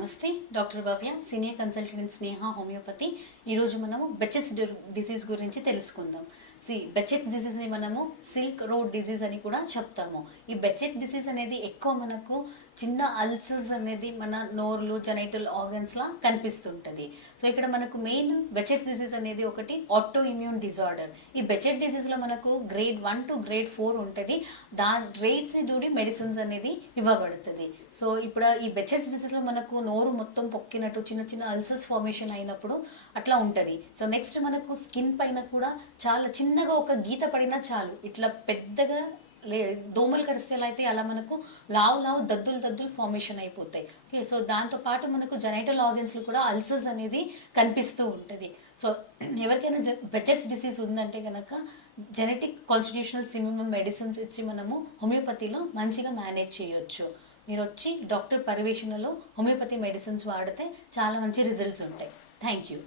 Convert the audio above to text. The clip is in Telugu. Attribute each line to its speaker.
Speaker 1: నమస్తే doctor Bhavya senior consultant Sneha homoeopathy. ఈరోజు మనము బెచెస్ డిసీజ్ గురించి తెలుసుకుందాం. సి బెచెట్ డిసీజ్ని మనము సిల్క్ రోడ్ డిసీజ్ అని కూడా చెప్తాము. ఈ బెచెట్ డిసీజ్ అనేది ఎక్కువ మనకు చిన్న అల్సర్స్ అనేది మన నోర్లు జెనైటల్ ఆర్గన్స్ లా కనిపిస్తుంటది. సో ఇక్కడ మనకు మెయిన్ బెచెట్ డిసీజ్ అనేది ఒకటి ఆటో ఇమ్యూన్ డిజార్డర్ ఈ బెచెట్ డిసీజ్లో మనకు grade one two grade four ఉంటుంది. దాని రేట్స్ని చూడి మెడిసిన్స్ అనేది ఇవ్వబడుతుంది. సో ఇప్పుడు ఈ బెచెట్స్ డిసీజ్లో మనకు నోరు మొత్తం పొక్కినట్టు చిన్న చిన్న అల్సర్స్ ఫార్మేషన్ అయినప్పుడు అట్లా ఉంటది. సో నెక్స్ట్ మనకు స్కిన్ పైన కూడా చాలా చిన్న చిన్నగా ఒక గీత పడినా చాలు. ఇట్లా పెద్దగా లే దోమలు కరిస్తే ఎలా అయితే అలా మనకు లావు లావు దద్దులు దద్దులు ఫార్మేషన్ అయిపోతాయి. ఓకే సో దాంతో పాటు మనకు జెనైటల్ ఆర్గన్స్లో కూడా అల్సర్స్ అనేది కనిపిస్తూ ఉంటుంది. సో ఎవరికైనా బెచెట్స్ డిసీజ్ ఉందంటే కనుక జెనెటిక్ కాన్స్టిట్యూషనల్ సిమిమం మెడిసిన్స్ ఇచ్చి మనము హోమియోపతిలో మంచిగా మేనేజ్ చేయొచ్చు. మీరు వచ్చి డాక్టర్ పర్యవేక్షణలో హోమియోపతి మెడిసిన్స్ వాడితే చాలా మంచి రిజల్ట్స్ ఉంటాయి. Thank you